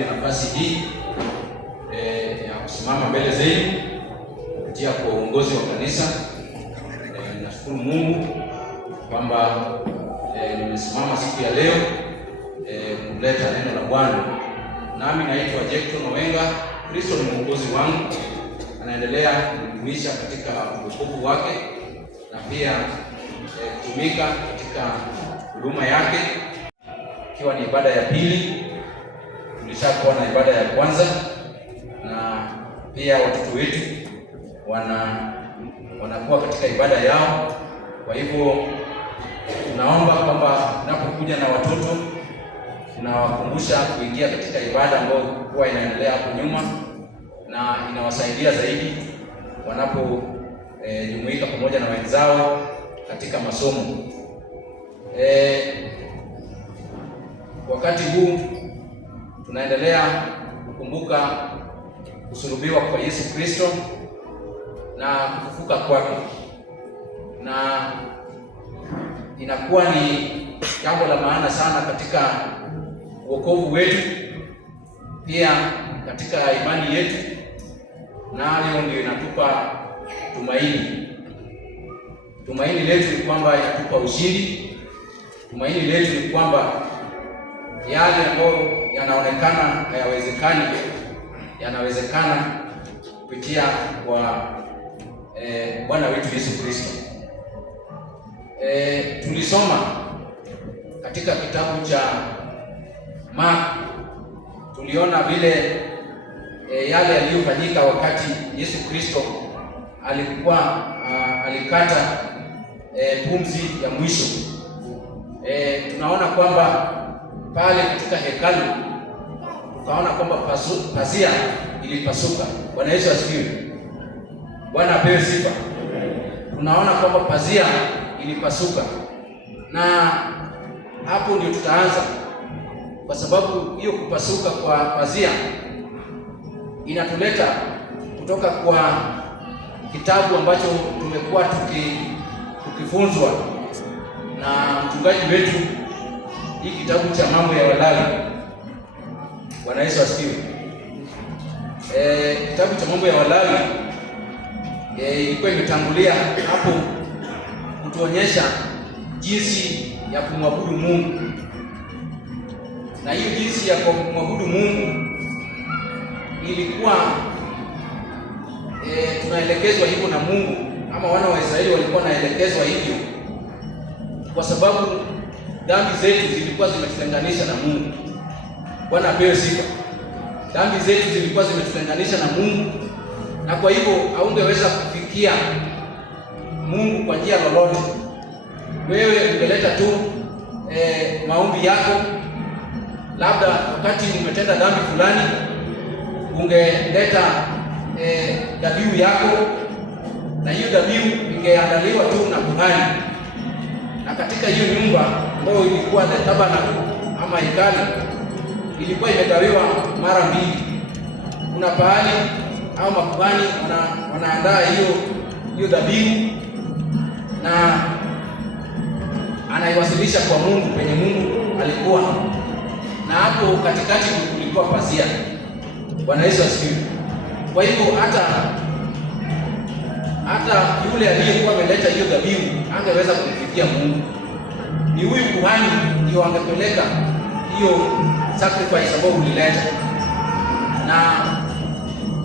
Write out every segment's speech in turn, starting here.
ya nafasi hii ya kusimama mbele zenu kupitia kwa uongozi wa kanisa. Nashukuru Mungu kwamba nimesimama siku ya leo kuleta neno la Bwana. Nami naitwa Jecton Owenga. Kristo ni mwokozi wangu, anaendelea kunidumisha katika wokovu wake na pia kutumika katika huduma yake, ikiwa ni ibada ya pili. Tulishakuwa na ibada ya kwanza, na pia watoto wetu wanakuwa katika ibada yao. Kwa hivyo tunaomba kwamba tunapokuja na watoto tunawakumbusha kuingia katika ibada ambayo huwa inaendelea hapo nyuma, na inawasaidia zaidi wanapojumuika pamoja na wenzao katika masomo. Wakati huu tunaendelea kukumbuka kusulubiwa kwa Yesu Kristo na kufufuka kwake, na inakuwa ni jambo la maana sana katika wokovu wetu, pia katika imani yetu, na hiyo ndio inatupa tumaini. Tumaini letu ni kwamba inatupa ushindi. Tumaini letu ni kwamba yale ambayo yanaonekana hayawezekani yanawezekana kupitia kwa Bwana wetu Yesu Kristo. Tulisoma katika kitabu cha Mark, tuliona vile yale yaliyofanyika wakati Yesu Kristo alikuwa alikata pumzi ya mwisho. Tunaona kwamba pale katika hekalu tukaona kwamba pazia ilipasuka. Bwana Yesu asifiwe. Bwana apewe sifa. Tunaona kwamba pazia ilipasuka, na hapo ndio tutaanza, kwa sababu hiyo kupasuka kwa pazia inatuleta kutoka kwa kitabu ambacho tumekuwa tukifunzwa na mchungaji wetu, hii kitabu cha Mambo ya Walawi. Bwana Yesu asifiwe. Kitabu cha Mambo ya Walawi ilikuwa imetangulia hapo kutuonyesha jinsi ya kumwabudu Mungu, na hiyo jinsi ya kumwabudu Mungu ilikuwa tunaelekezwa hivyo na Mungu, ama wana wa Israeli walikuwa naelekezwa hivyo, kwa sababu dhambi zetu zilikuwa zimetutenganisha na Mungu. Bwana apewe sifa. Dhambi zetu zilikuwa zimetutenganisha na Mungu, na kwa hivyo haungeweza kufikia Mungu kwa njia lolote. Wewe ungeleta tu maombi yako, labda wakati umetenda dhambi fulani ungeleta dhabihu yako, na hiyo dhabihu ingeandaliwa tu na kuhani. Na katika hiyo nyumba ambayo ilikuwa the tabernacle ama hekalu, ilikuwa imegawiwa mara mbili. Kuna pahali au makuhani wanaandaa hiyo dhabihu na anaiwasilisha kwa Mungu penye Mungu alikuwa, na hapo katikati kulikuwa pazia. Bwana Yesu asifiwe. Kwa hivyo hata yule aliyekuwa ameleta hiyo dhabihu angeweza kumfikia Mungu. Ni huyu kuhani ndio angepeleka hiyo sacrifice ambayo ulileta. Na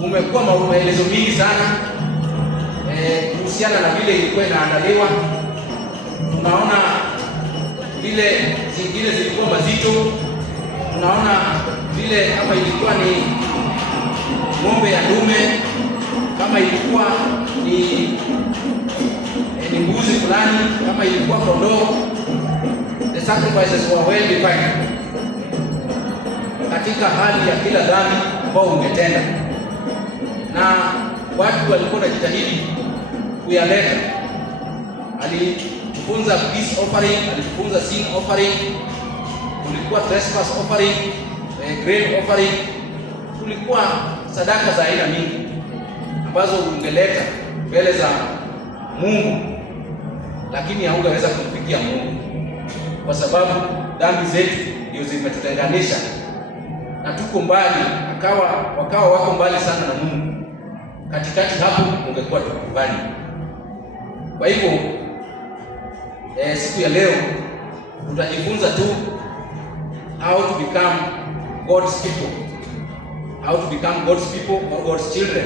umekuwa maelezo mingi sana kuhusiana na vile ilikuwa inaandaliwa. Tunaona vile zingine zilikuwa mazito, tunaona vile kama ilikuwa ni ng'ombe ya dume, kama ilikuwa ni mbuzi fulani, kama ilikuwa kondoo. The sacrifices were well defined katika hali ya kila dhambi ambao ungetenda, na watu walikuwa wanajitahidi kuyaleta. Alifunza peace offering, alifunza sin offering, kulikuwa trespass offering, grain offering, kulikuwa sadaka za aina mingi ambazo ungeleta mbele za Mungu, lakini haungeweza kumfikia Mungu kwa sababu dhambi zetu ndio zimetutenganisha na tuko mbali, wakawa wako mbali sana na Mungu, katikati hapo ungekuwa tukubani. Kwa hivyo siku ya leo tutajifunza tu how to become God's people, how to become God's people or God's children,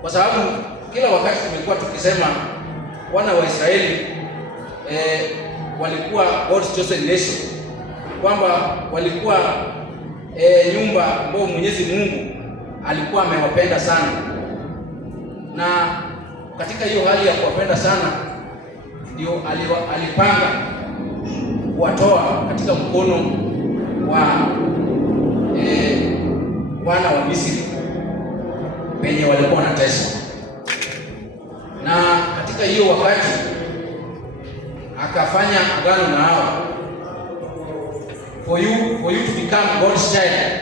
kwa sababu kila wakati tumekuwa tukisema wana wa Israeli walikuwa God's chosen nation, kwamba walikuwa nyumba ambayo Mwenyezi Mungu alikuwa amewapenda sana, na katika hiyo hali ya kuwapenda sana ndio alipanga kuwatoa katika mkono wa wana wa Misri penye walikuwa wanateswa, na katika hiyo wakati akafanya agano na hao, for you to become God's child.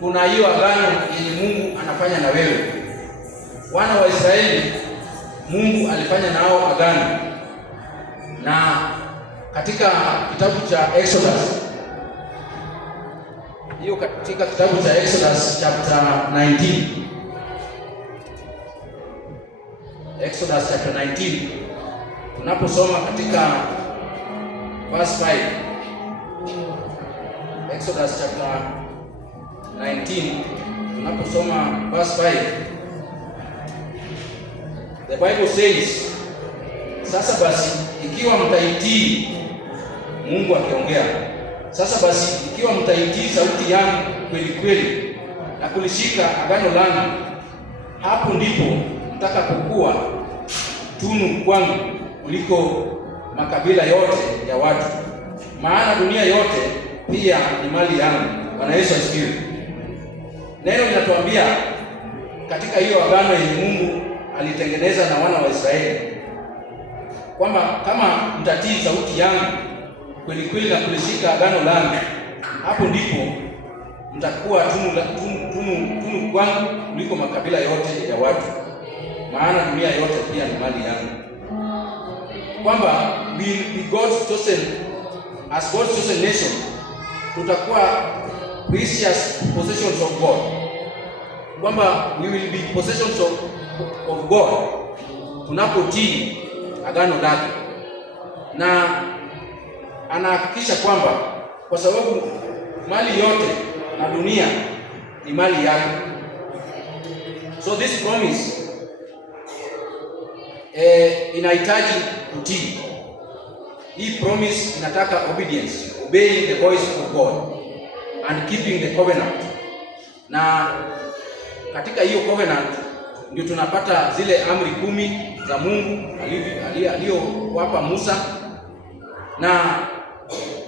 Kuna hiyo agano yenye Mungu anafanya na wewe. Wana wa Israeli Mungu alifanya nao agano, na katika kitabu cha Exodus, hiyo katika kitabu cha Exodus chapter 19, Exodus chapter 19 tunaposoma katika verse 5, Exodus chapter 19 tunaposoma verse 5, the Bible says, sasa basi ikiwa mtaitii, Mungu akiongea, sasa basi ikiwa mtaitii sauti yangu kweli kweli na kulishika agano langu, hapo ndipo mtakapokuwa tunu kwangu kuliko makabila yote ya watu, maana dunia yote pia ni mali yangu. Bwana Yesu asifiwe. Neno linatuambia katika hiyo agano yenye Mungu alitengeneza na wana wa Israeli kwamba kama mtatii sauti yangu kweli kweli na kulishika agano langu, hapo ndipo mtakuwa tunu kwangu kuliko makabila yote ya watu, maana dunia yote pia ni mali yangu. Kwamba we God's chosen, as God's chosen nation, tutakuwa precious possessions of God, kwamba we will be possessions of God tunapotii agano lake, na anahakikisha kwamba kwa sababu mali yote na dunia ni mali yake, so this promise inahitaji kutii. Hii promise inataka obedience, obeying the voice of God and keeping the covenant. Na katika hiyo covenant ndio tunapata zile amri 10 za Mungu aliyowapa Musa, na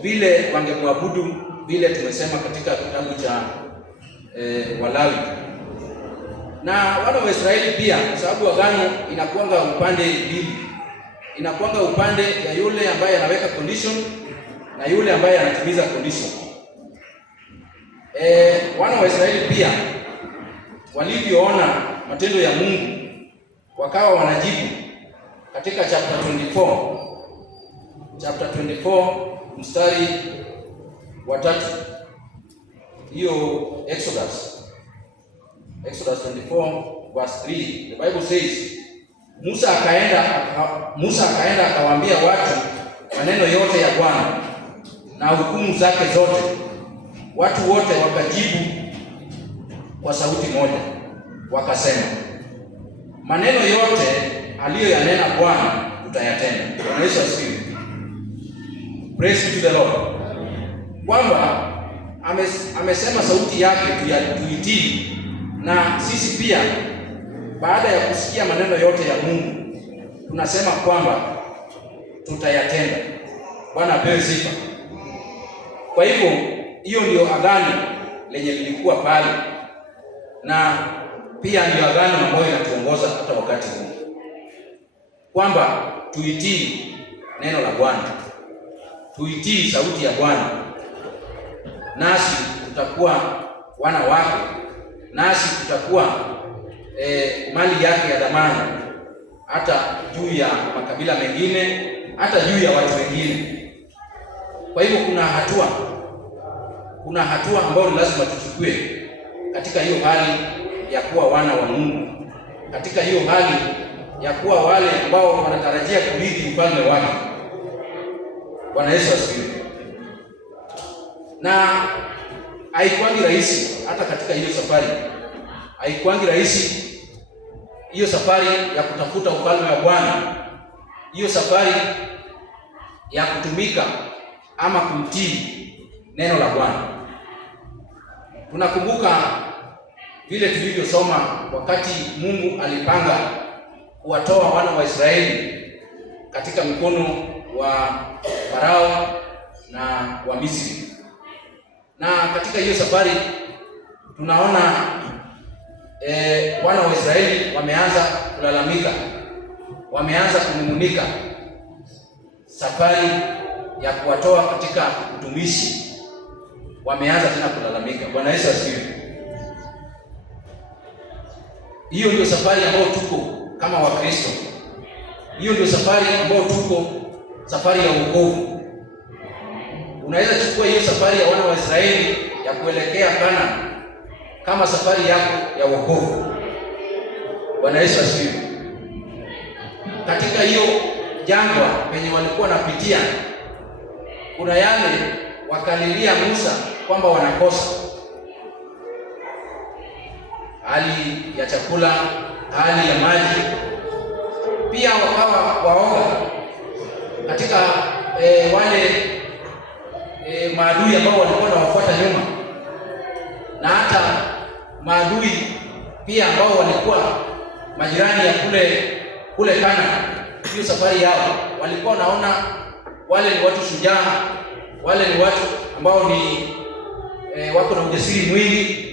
vile wangemwabudu vile tumesema katika kitabu cha Walawi. Na wana wa Israeli pia, kwa sababu agano inakuanga upande mbili, inakuanga upande ya yule ambaye anaweka condition na yule ambaye anatimiza condition. Wana wa Israeli pia walivyoona matendo ya Mungu wakawa wanajibu katika chapter 24 mstari wa 3, hiyo Exodus 24 verse 3, the Bible says, Musa akaenda akawaambia watu maneno yote ya Bwana na hukumu zake zote. Watu wote wakajibu kwa sauti moja wakasema, maneno yote aliyoyanena Bwana tutayatenda. Bwana Yesu asifiwe. Praise be to the Lord. Kwamba amesema sauti yake tuitii, na sisi pia baada ya kusikia maneno yote ya Mungu tunasema kwamba tutayatenda. Bwana apewe sifa. Kwa hivyo hiyo ndio agano lenye lilikuwa pale, na pia ndio agano ambayo inatuongoza hata wakati huu, kwamba tuitii neno la Bwana, tuitii sauti ya Bwana, nasi tutakuwa wana wake, nasi tutakuwa mali yake ya dhamani, hata juu ya makabila mengine, hata juu ya watu wengine. Kwa hivyo kuna hatua kuna hatua ambayo ni lazima tuchukue katika hiyo hali ya kuwa wana wa Mungu, katika hiyo hali ya kuwa wale ambao wanatarajia kurithi ufalme wake. Bwana Yesu asifiwe. Na haikuangi rahisi hata katika hiyo safari. Haikuangi rahisi hiyo safari ya kutafuta ufalme wa Bwana, hiyo safari ya kutumika ama kumtii neno la Bwana. Tunakumbuka vile tulivyosoma wakati Mungu alipanga kuwatoa wana wa Israeli katika mikono wa Farao na wa Misri. Na katika hiyo safari tunaona wana wa Israeli wameanza kulalamika, wameanza kunung'unika. Safari ya kuwatoa katika utumishi, wameanza tena kulalamika. Bwana Yesu asifiwe. Hiyo ndio safari ambayo tuko kama Wakristo. Hiyo ndio safari ambayo tuko, safari ya wokovu. Unaweza chukua hiyo safari ya wana wa Israeli ya kuelekea Kanaani kama safari yako ya wokovu. Bwana Yesu asifiwe. Katika hiyo jangwa penye walikuwa wanapitia, kuna yale wakalilia Musa kwamba wanakosa: hali ya chakula, hali ya maji. Pia wakawa waoga katika wale maadui ambao walikuwa wanawafuata nyuma, na hata maadui pia ambao walikuwa majirani ya kule Kanaani. Hiyo safari yao walikuwa wanaona wale ni watu shujaa, wale ni watu ambao ni wako na ujasiri mwingi,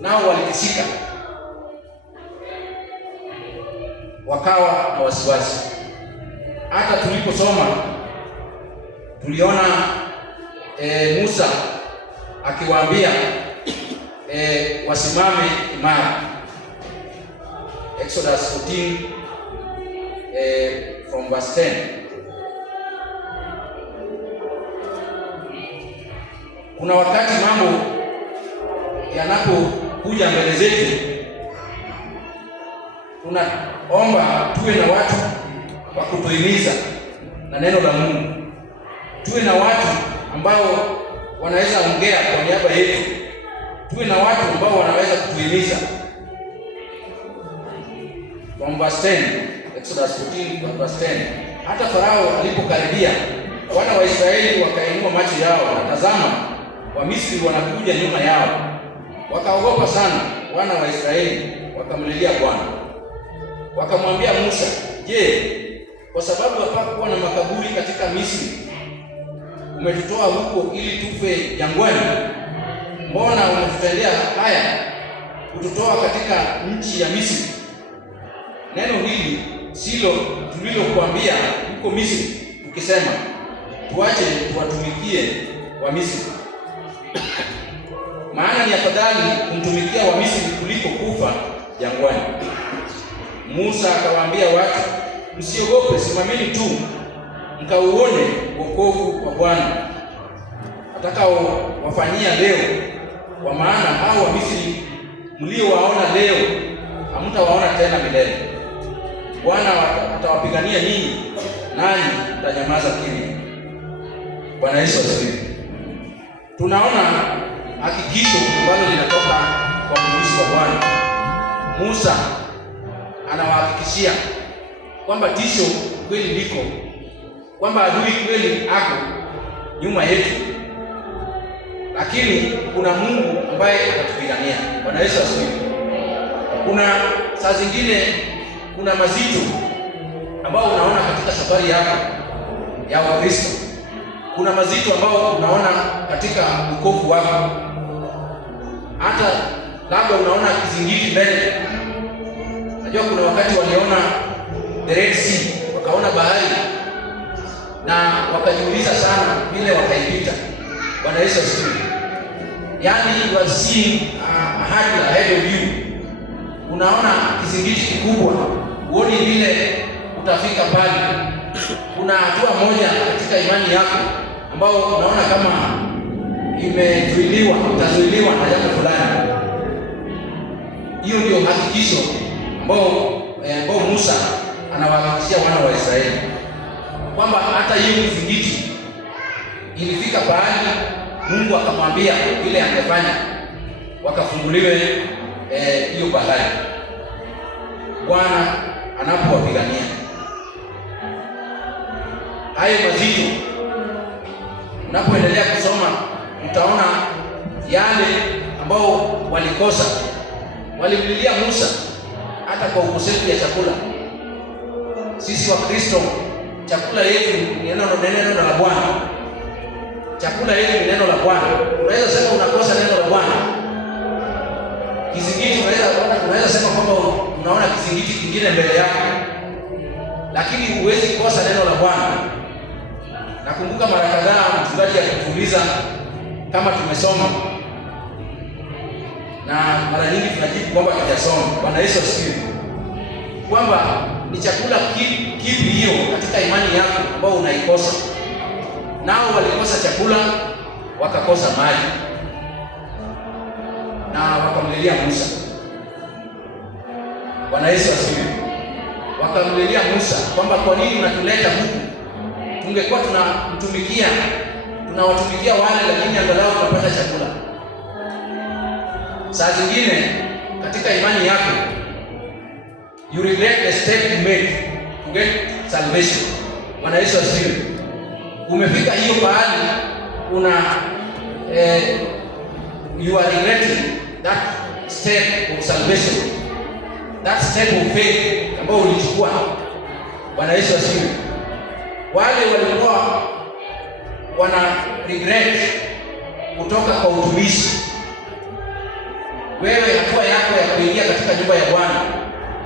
nao walitisika, wakawa na wasiwasi. Hata tuliposoma tuliona Musa akiwaambia wasimame imara. Exodus 14 from verse 10. Kuna wakati mambo yanapokuja mbele zetu, tunaomba tuwe na watu wa kutuhimiza na neno la Mungu. Tuwe na watu ambao wanaweza ongea kwa niaba yetu. Tuwe na watu ambao wanaweza kutuhimiza. From verse 10, Exodus 14 verse 10. Hata Farao alipokaribia, wana wa Israeli wakainua macho yao, na tazama, Wamisri wanakuja nyuma yao. Wakaogopa sana wana wa Israeli, wakamlilia Bwana. Wakamwambia Musa, "Je, kwa sababu hapakuwa na makaburi katika Misri, umetutoa huko ili tufe jangwani? Mbona umetutendea haya kututoa katika nchi ya Misri? Neno hili silo tulilokuambia huko Misri, tukisema, tuache tuwatumikie wa Misri? Maana ni afadhali kumtumikia wa Misri kuliko kufa jangwani." Musa akawaambia watu, "Msiogope, simameni tu mkauone wokovu wa Bwana atakao wafanyia leo, kwa maana hao wa Misri mliowaona leo hamtawaona tena milele. Bwana atawapigania nyinyi, nanyi mtanyamaza kimya." Bwana Yesu asifiwe. Tunaona hakikisho ambalo linatoka kwa mtumishi wa Bwana. Musa anawahakikishia kwamba tisho kweli liko, kwamba adui kweli ako nyuma yetu, lakini kuna Mungu ambaye atatupigania. Bwana Yesu asifiwe. Kuna saa zingine kuna mazito ambao unaona katika safari yako ya Wakristo. Kuna mazito ambao unaona katika wokovu wako. Hata labda unaona kizingiti mbele. Najua kuna wakati waliona the Red Sea, wakaona bahari na wakajiuliza sana vile wakaipita. Bwana Yesu asifiwe. Yaani you are seeing a hurdle ahead of you. Unaona kizingiti kikubwa, uone vile utafika pale. Kuna hatua moja katika imani yako ambao unaona kama itazuiliwa na jambo fulani. Hiyo ndio hakikisho ambao Musa anawahakikishia wana wa Israeli kwamba hata hiyo mizingiti ilifika pahali Mungu akamwambia ile angefanya, wakafunguliwe hiyo bahari Bwana anapowapigania. Hayo mazito, unapoendelea kusoma utaona yale ambao walikosa. Walimlilia Musa hata kwa ukosefu ya chakula. Sisi wa Kristo chakula yetu ni neno la Bwana. Chakula yetu ni neno la Bwana. Unaweza sema unakosa neno la Bwana. Kizingiti unaweza sema kwamba unaona kizingiti kingine mbele yako, lakini huwezi kosa neno la Bwana. Nakumbuka mara kadhaa mchungaji akituuliza kama tumesoma, na mara nyingi tunajibu kwamba hatujasoma. Bwana Yesu asifiwe. Kwamba ni chakula kipi hiyo katika imani yako ambao unaikosa? Nao walikosa chakula, wakakosa maji, na wakamlilia Musa. Bwana Yesu asifiwe. Wakamlilia Musa kwamba kwa nini unatuleta huku? Tungekuwa tunawatumikia wale, lakini angalau tunapata chakula. Saa zingine katika imani yako you regret the step you made to get salvation. Bwana Yesu asifiwe. Umefika hiyo pahali you are regretting that step of salvation, that step of faith ambao ulichukua. Bwana Yesu asifiwe. Wale walikuwa wana regret kutoka kwa utumishi. Wewe hatua yako ya kuingia katika nyumba ya Bwana,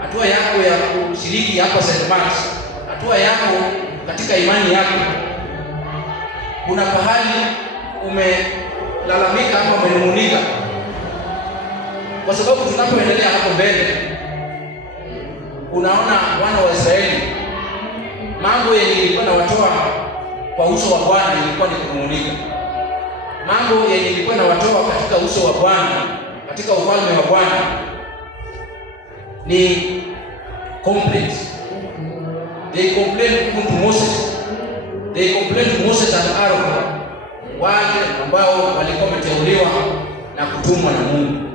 hatua yako ya kushiriki hapa St. Mark's, hatua yako katika imani yako, kuna pahali umelalamika ama umenung'unika, kwa sababu tunapoendelea hapo mbele unaona wana wa Israeli mambo yenye ilikuwa na watoa kwa uso wa Bwana ilikuwa ni kunung'unika. Mambo yenye ilikuwa na watoa katika uso wa Bwana, katika ufalme wa Bwana ni complaints. They complained to Moses. They complained to Moses and Aaron, wale ambao walikuwa wameteuliwa na kutumwa na Mungu.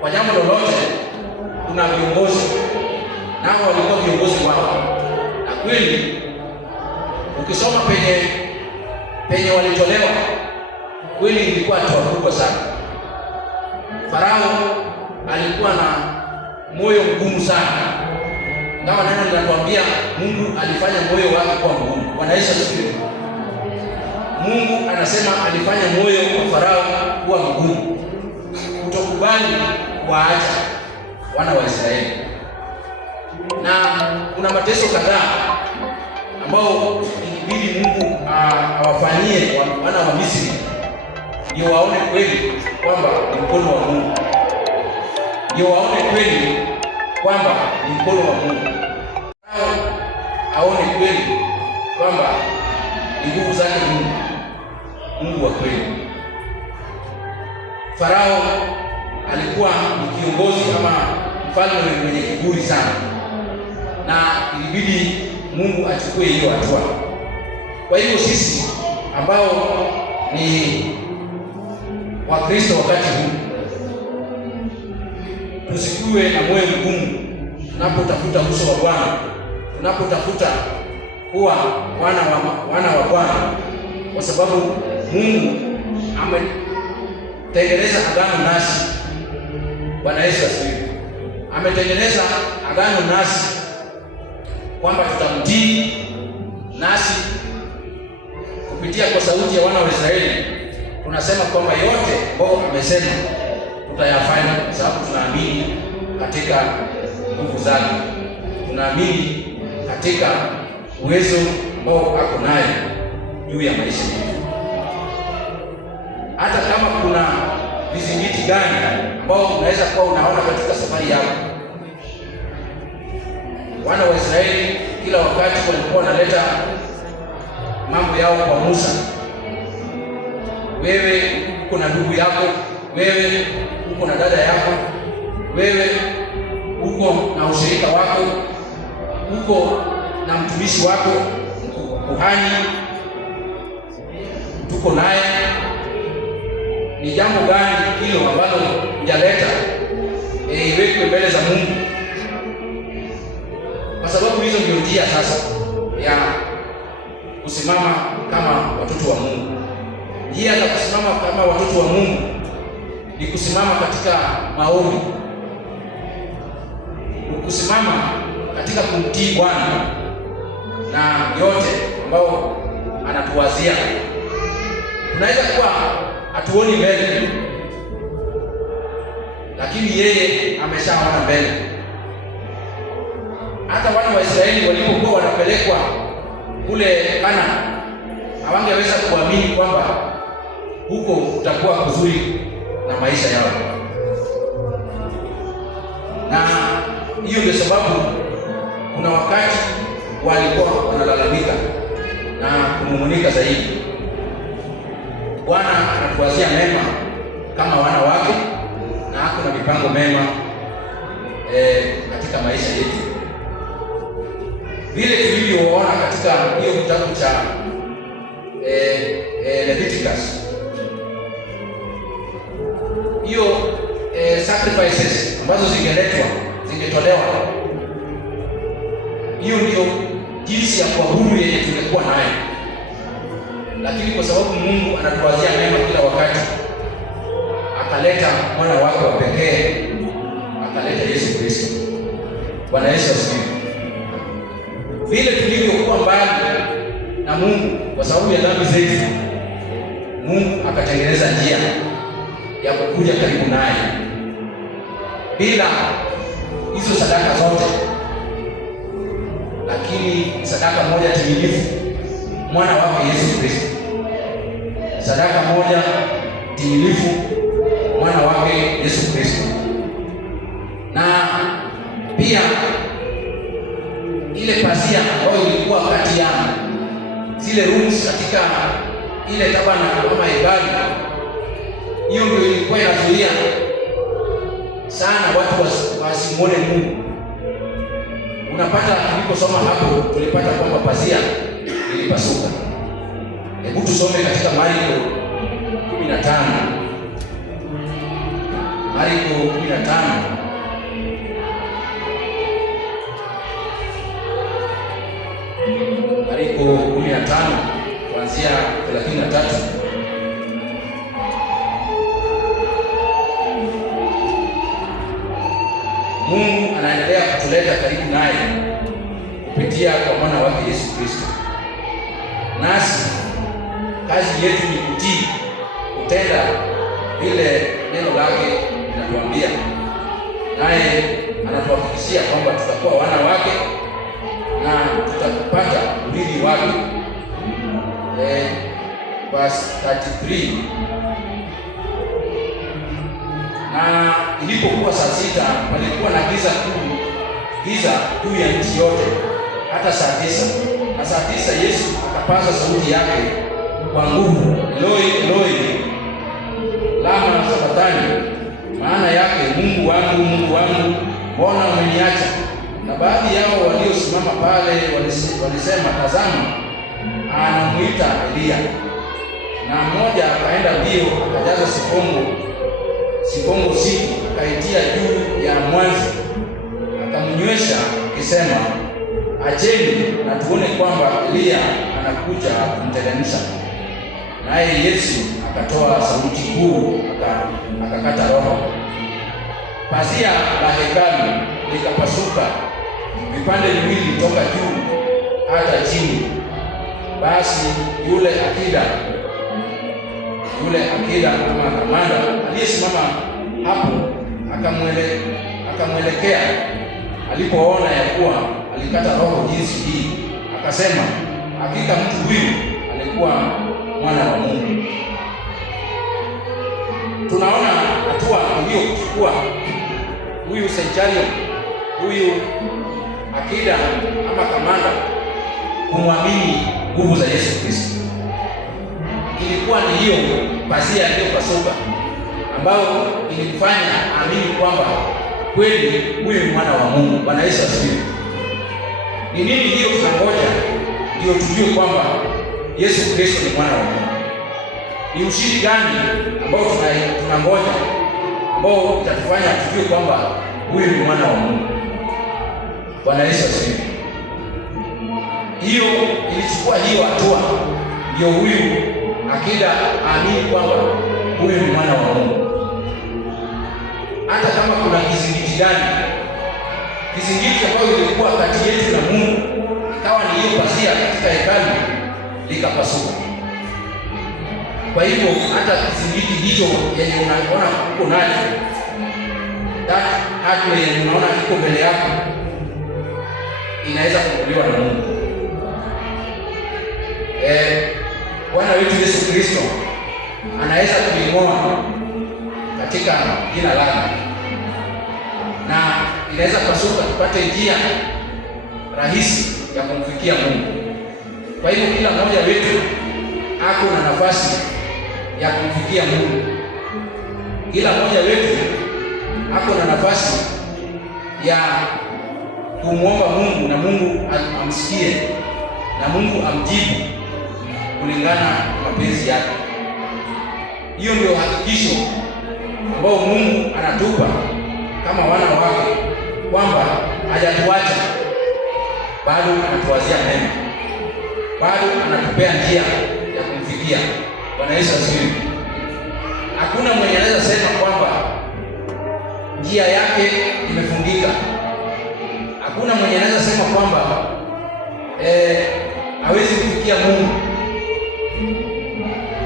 Kwa jambo lolote kuna viongozi, nao walikuwa viongozi wao. Na kweli ukisoma penye walitolewa, kweli ilikuwa hatua kubwa sana. Farao alikuwa na moyo mgumu sana. Kama neno linatuambia Mungu alifanya moyo wake kuwa mgumu. Bwana Yesu asifiwe. Mungu anasema alifanya moyo wa Farao kuwa mgumu, kutokubali kuwaacha wana wa Israeli. Na kuna mateso kadhaa ambao ilibidi Mungu awafanyie wana wa Misri ndio waone kweli kwamba ni mkono wa Mungu, ndio waone kweli kwamba ni mkono wa Mungu, aone kweli kwamba ni nguvu zake Mungu wa kweli. Farao alikuwa ni kiongozi ama mfalme mwenye kiburi sana, na ilibidi Mungu achukue hiyo hatua. Kwa hiyo sisi ambao ni Wakristo wakati huu tusikuwe na moyo mgumu tunapotafuta uso wa Bwana, tunapotafuta kuwa wana wa Bwana, kwa sababu Mungu ametengeneza agano nasi. Bwana Yesu asifiwe. Ametengeneza agano nasi kwamba tutamtii, nasi kupitia kwa sauti ya wana wa Israeli tunasema kwamba yote ambao amesema tutayafanya, kwa sababu tunaamini katika nguvu zake, tunaamini katika uwezo ambao ako naye juu ya maisha yetu. Hata kama kuna vizingiti gani ambao unaweza kuwa unaona katika safari yako. Wana wa Israeli kila wakati walikuwa wanaleta mambo yao kwa Musa, wewe uko na ndugu yako, wewe uko na dada yako, wewe uko na ushirika wako, uko na mtumishi wako, kuhani tuko naye. Ni jambo gani hilo ambalo hujaleta iwekwe mbele za Mungu? Kwa sababu hizo ndio njia sasa ya kusimama kama watoto wa Mungu. Njia za kusimama kama watoto wa Mungu ni kusimama katika maombi, kusimama katika kumtii Bwana na yote ambao anatuwazia. Tunaweza kuwa hatuoni mbele, lakini yeye ameshaona mbele. Hata wana wa Israeli walipokuwa wanapelekwa kule Kanaani, hawangeweza kuamini kwamba huko kutakuwa kuzuri na maisha yao, na hiyo ndio sababu kuna wakati walikuwa wanalalamika na kunung'unika zaidi. Bwana anatuwazia mema kama wana wake, na ako na mipango mema katika maisha yetu, vile tulivyoona katika hiyo kitabu cha Leviticus. Hiyo sacrifices ambazo zingetolewa, hiyo ndio jinsi ya kuabudu yenye tungekuwa nayo, lakini kwa sababu Mungu anatuwazia mema kila wakati, akaleta mwana wake wa pekee, akaleta Yesu Kristo. Bwana Yesu asifiwe. Vile tulivyokuwa mbali na Mungu kwa sababu ya dhambi zetu, Mungu akatengeneza njia ya kukuja karibu naye bila hizo sadaka zote, lakini sadaka moja timilifu, mwana wake Yesu Kristo. Sadaka moja timilifu, mwana wake Yesu Kristo. Na pia ile pazia ambayo ilikuwa kati ya zile rooms katika ile tabernakulo kama hekalu, hiyo ndio ilikuwa inazuia sana watu wasimwone Mungu. Unapata tuliposoma hapo, tulipata kwamba pazia ilipasuka. Hebu tusome katika Marko 15. Marko 15 kuanzia 33. Mungu anaendelea kutuleta karibu naye kupitia kwa mwana wake Yesu Kristo. Nasi kazi yetu ni kutii, kutenda vile neno lake linatuambia, naye anatuhakikishia kwamba tutakuwa wana wake na tutapata urithi wake. Verse 33. Na ilipokuwa saa 6, palikuwa na giza juu ya nchi yote hata saa 9. Na saa 9 Yesu akapaza sauti yake kwa nguvu, Eloi, Eloi, lama sabakthani, maana yake Mungu wangu, Mungu wangu, mbona umeniacha? Na baadhi yao waliosimama pale walisema, tazama, anamuita Eliya. Na mmoja akaenda mbio, akajaza sifongo 6, akaitia juu ya mwanzi, akamnywesha akisema, acheni na tuone kwamba Eliya anakuja kumteremsha. Naye Yesu akatoa sauti kuu, akakata roho. Pazia la hekalu likapasuka vipande viwili toka juu hata chini. Basi yule akida kama kamanda aliyesimama hapo akamwelekea, alipoona ya kuwa alikata roho jinsi hii, akasema, hakika mtu huyu alikuwa mwana wa Mungu. Tunaona hatua iliyochukua huyu centurion, huyu akida ama kamanda, kumwamini nguvu za Yesu Kristo. ilikuwa ni hiyo pazia iliyopasuka ambayo ilimfanya amini kwamba kweli huyu ni mwana wa Mungu. Bwana Yesu asifiwe. Ni nini hiyo tunangoja ndio tujue kwamba Yesu Kristo ni mwana wa Mungu? Ni ushindi gani ambao tunangoja ambao itatufanya tujue kwamba huyu ni mwana wa Mungu? Bwana Yesu asifiwe. Hiyo ilichukua hiyo hatua ndio huyu akida aamini kwamba huyu ni mwana wa Mungu. Hata kama kuna kizingiti gani, kizingiti ambayo ilikuwa kati yetu na Mungu, ikawa ni hiyo pazia katika hekalu likapasuka. Kwa hivyo hata kizingiti hicho yenye unaona uko nacho, hata yenye unaona iko mbele yako, inaweza kuondolewa na Mungu. Bwana wetu Yesu Kristo anaweza kuling'oa katika jina lake, na inaweza pasuka tupate njia rahisi ya kumfikia Mungu. Kwa hivyo kila mmoja wetu ako na nafasi ya kumfikia Mungu. Kila mmoja wetu ako na nafasi ya kumwomba Mungu na Mungu amsikie na Mungu amjibu kulingana na mapenzi yake. Hiyo ndio hakikisho ambao Mungu anatupa kama wana wake kwamba hajatuacha, bado anatuwazia mema, bado anatupea njia ya kumfikia. Bwana Yesu asifiwe. Hakuna mwenye anaweza sema kwamba njia yake imefungika. Hakuna mwenye anaweza sema kwamba hawezi kufikia Mungu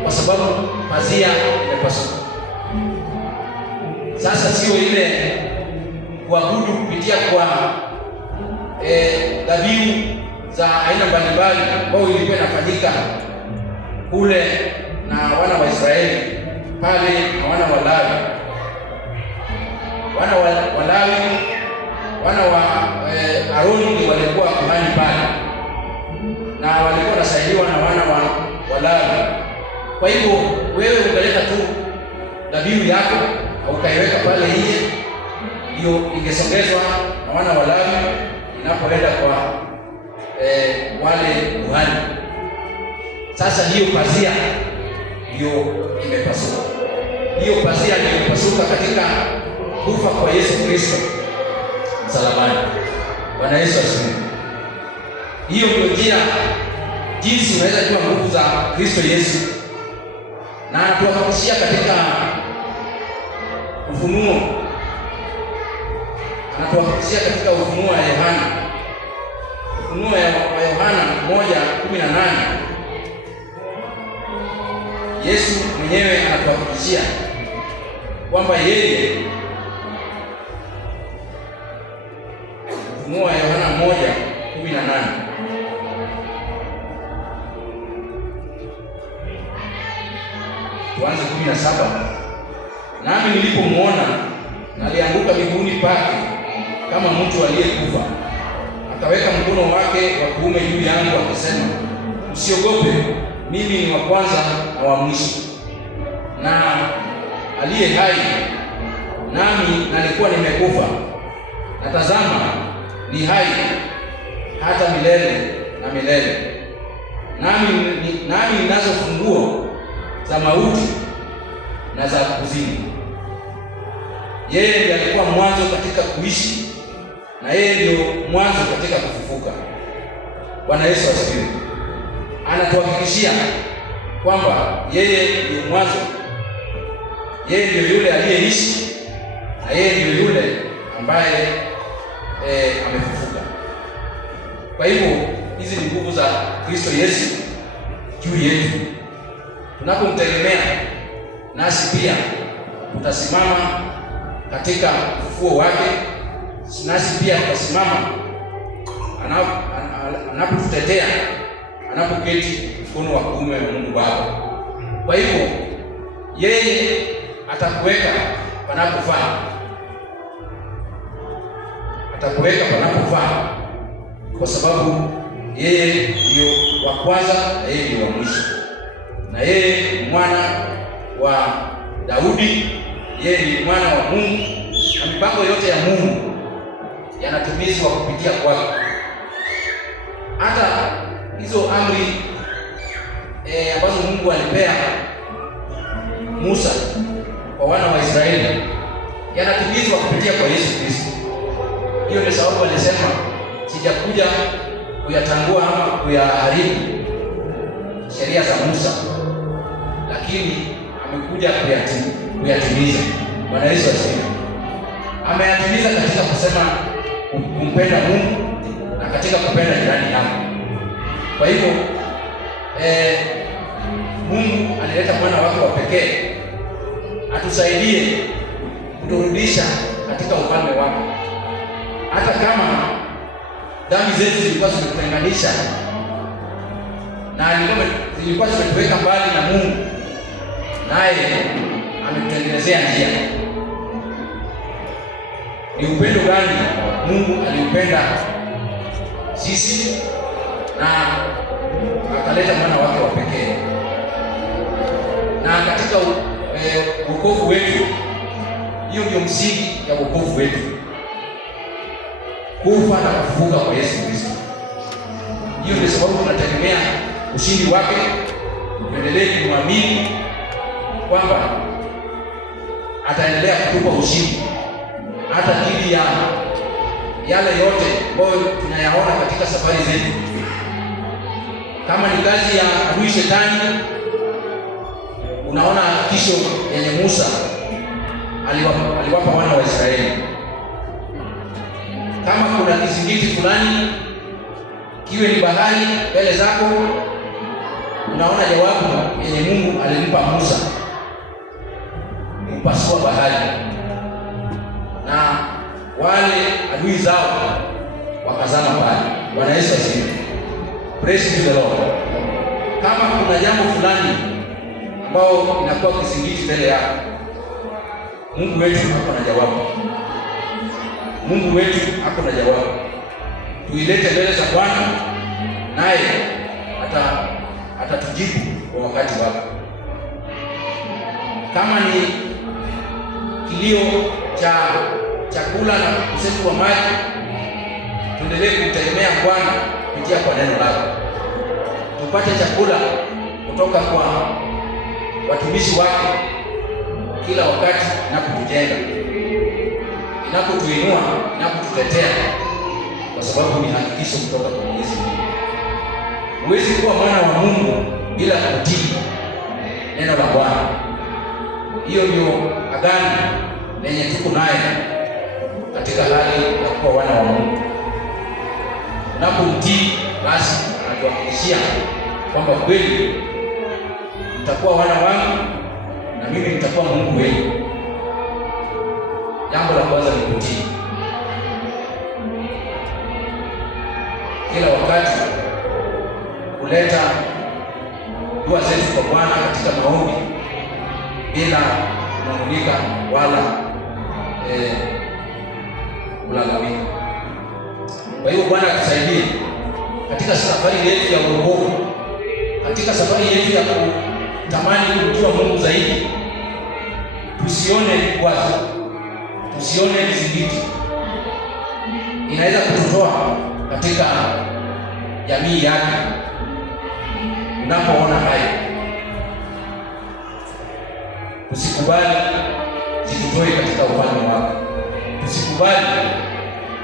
kwa sababu pazia imepasuka. Sasa sio ile kuabudu kupitia kwa dhabihu za aina mbalimbali ambayo ilikuwa inafanyika kule na wana wa Israeli pale na wana wa Lawi. Wana wa Lawi, wana wa Aroni walikuwa kuhani pale na walikuwa wanasaidiwa na wana wa Lawi. Kwa hivyo wewe ungeleta tu dhabihu yako ukaiweka pale nje, hiyo ingesongezwa na wana wa Lawi inapoenda kwa wale kuhani. Sasa hiyo pazia ndio imepasuka. Hiyo pazia ndio imepasuka katika kufa kwa Yesu Kristo msalabani. Bwana Yesu asifiwe. Hiyo ndio njia jinsi unaweza kujua nguvu za Kristo Yesu, na anatuhakikishia katika Ufunuo, anatuhakikishia katika Ufunuo wa Yohana, Ufunuo wa Yohana 1:18. Yesu mwenyewe anatuhakikishia kwamba yeye, Ufunuo wa Yohana 1:18, tuanze 17. Nami nilipomwona nalianguka miguuni pake kama mtu aliyekufa. Akaweka mkono wake wa kuume juu yangu akisema, usiogope, mimi ni wa kwanza na wa mwisho na aliye hai, nami nalikuwa nimekufa, na tazama ni hai hata milele na milele, nami ninazo funguo za mauti na za kuzimu. Yeye ndiye alikuwa mwanzo katika kuishi, na yeye ndio mwanzo katika kufufuka. Bwana Yesu asifiwe. Anatuhakikishia kwamba yeye ndio mwanzo, yeye ndio yule aliyeishi, na yeye ndio yule ambaye amefufuka. Kwa hivyo hizi ni nguvu za Kristo Yesu juu yetu. Tunapomtegemea, nasi pia tutasimama katika ufufuo wake, nasi pia tutasimama anapotutetea, anapoketi mkono wa kuume wa Mungu Baba. Kwa hivyo yeye atakuweka panapofaa, atakuweka panapofaa, kwa sababu yeye ndio wa kwanza na yeye ndio wa mwisho. na yeye ni mwana wa Daudi, yeye ni mwana wa Mungu, na mipango yote ya Mungu yanatimizwa kupitia kwake. Hata hizo amri ambazo Mungu alipea Musa kwa wana wa Israeli yanatimizwa kupitia kwa Yesu Kristo. Hiyo ndio sababu alisema sijakuja kuyatangua ama kuyaharibu sheria za Musa, lakini amekuja kuyatimiza. Bwana Yesu asifiwe. Ameyatimiza katika kusema kumpenda Mungu na katika kupenda jirani yako. Kwa hivyo Mungu alileta mwana wake wa pekee atusaidie kuturudisha katika ufalme wake. Hata kama dhambi zetu zilikuwa zimetutenganisha na zilikuwa zimetuweka mbali na Mungu, naye ametutengenezea njia. Ni upendo gani Mungu aliupenda sisi na akaleta mwana wake wa pekee. Na katika wokovu wetu, hiyo ndio msingi ya wokovu wetu, kufa na kufufuka kwa Yesu Kristo. Hiyo ndio sababu tunategemea ushindi wake. Tuendelee kumwamini kwamba ataendelea kutupa ushindi hata dhidi ya yale yote ambayo tunayaona katika safari zetu. Kama ni kazi ya adui Shetani, unaona hakikisho yenye Musa aliwapa wana wa Israeli. Kama kuna kizingiti fulani, kiwe ni bahari mbele zako, unaona jawabu yenye Mungu alimpa Musa, kupasua bahari na wale adui zao wakazama pale. Bwana Yesu asifiwe. Praise to the Lord. Kama kuna jambo fulani ambao inakuwa kizingiti mbele yako, Mungu wetu ako na jawabu. Mungu wetu ako na jawabu. Tuilete mbele za Bwana, naye atatujibu kwa wakati wake. Kama ni kilio cha chakula na ukosefu wa maji, tuendelee kumtegemea Bwana kupitia kwa neno lake. Tupate chakula kutoka kwa watumishi wake kila wakati, inapotujenga, inapotuinua, inapotutetea, kwa sababu ni hakikisho kutoka kwa Mwenyezi Mungu. Huwezi kuwa mwana wa Mungu bila kutii neno la Bwana. Hiyo ndio agano lenye tuko naye katika hali ya kuwa wana wa Mungu. Unapomtii, basi anatuhakikishia kwamba kweli mtakuwa wana wangu na mimi nitakuwa Mungu wenu. Jambo la kwanza ni kutii. Kila wakati kuleta dua zetu kwa Bwana katika maombi bila kunung'unika wala kulalamika. Kwa hiyo Bwana atusaidie katika safari yetu ya wokovu, katika safari yetu ya kutamani kumjua Mungu zaidi. Tusione vikwazo, tusione vizingiti. Inaweza kututoa katika jamii yake. Unapoona hayo, tusikubali zitutoe katika ufalme wake. Tusikubali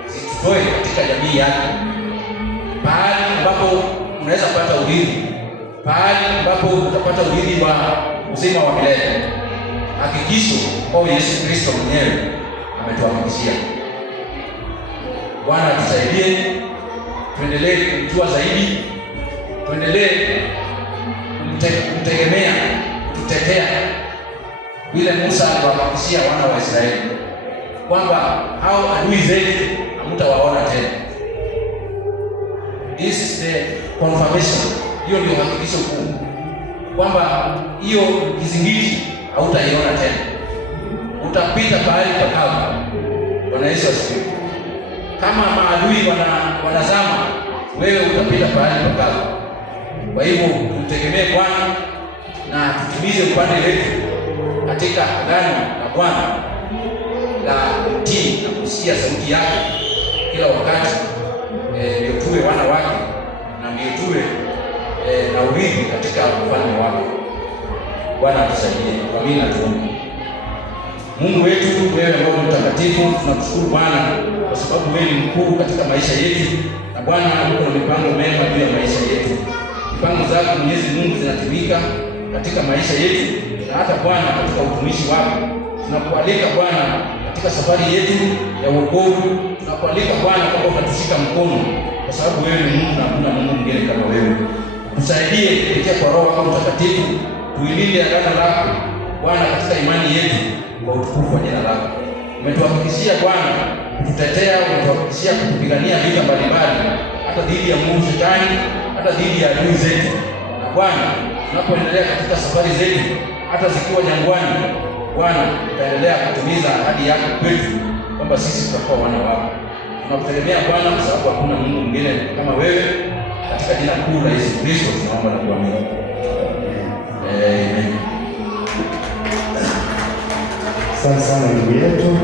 zitutoe katika jamii yake, pahali ambapo unaweza kupata urithi, pahali ambapo utapata urithi wa uzima wa milele. Hakikisho kwa Yesu Kristo mwenyewe ametuhakikishia. Bwana tusaidie, tuendelee kumjua zaidi, tuendelee kumtegemea, kututetea vile Musa aliwahakikishia wana wa Israeli kwamba hao adui zetu hamtawaona tena. This is the confirmation. Hiyo ndio hakikisho kuu kwamba hiyo kizingiti hautaiona tena. Utapita pahali pakavu. Bwana Yesu asifiwe. Kama maadui wanazama, wewe utapita pahali pakavu. Kwa hivyo tumtegemee Bwana na tutimize upande wetu katika agano la Bwana la kutii na kusikia sauti yake kila wakati, ndio tuwe wana wake na ndio tuwe na urithi katika ufalme wake. Bwana atusaidie. Amina. Tuombe. Mungu wetu, wewe ambao ni mtakatifu, tunakushukuru Bwana kwa sababu wewe ni mkuu katika maisha yetu, na Bwana uko na mipango mema juu ya maisha yetu. Mipango zako Mwenyezi Mungu zinatumika katika maisha yetu, na hata Bwana katika utumishi wako. Tunakualika Bwana katika safari yetu ya wokovu, tunakualika Bwana kwamba utatushika mkono, kwa sababu wewe ni Mungu na hakuna Mungu mwingine kama wewe. Tusaidie kupitia kwa Roho wako Mtakatifu, tuilinde agano lako Bwana katika imani yetu kwa utukufu wa jina lako. Umetuhakikishia Bwana kututetea, umetuhakikishia kutupigania vita mbalimbali, hata dhidi ya Mungu Shetani, hata dhidi ya adui zetu. Na Bwana, tunapoendelea katika safari zetu, hata zikiwa jangwani, Bwana utaendelea kutimiza ahadi yako kwetu kwamba sisi tutakuwa wana wako. Tunakutegemea Bwana kwa sababu hakuna Mungu mwingine kama wewe. Katika jina kuu la Yesu Kristo tunaomba na kuamini. Amen. Asante sana ndugu yetu.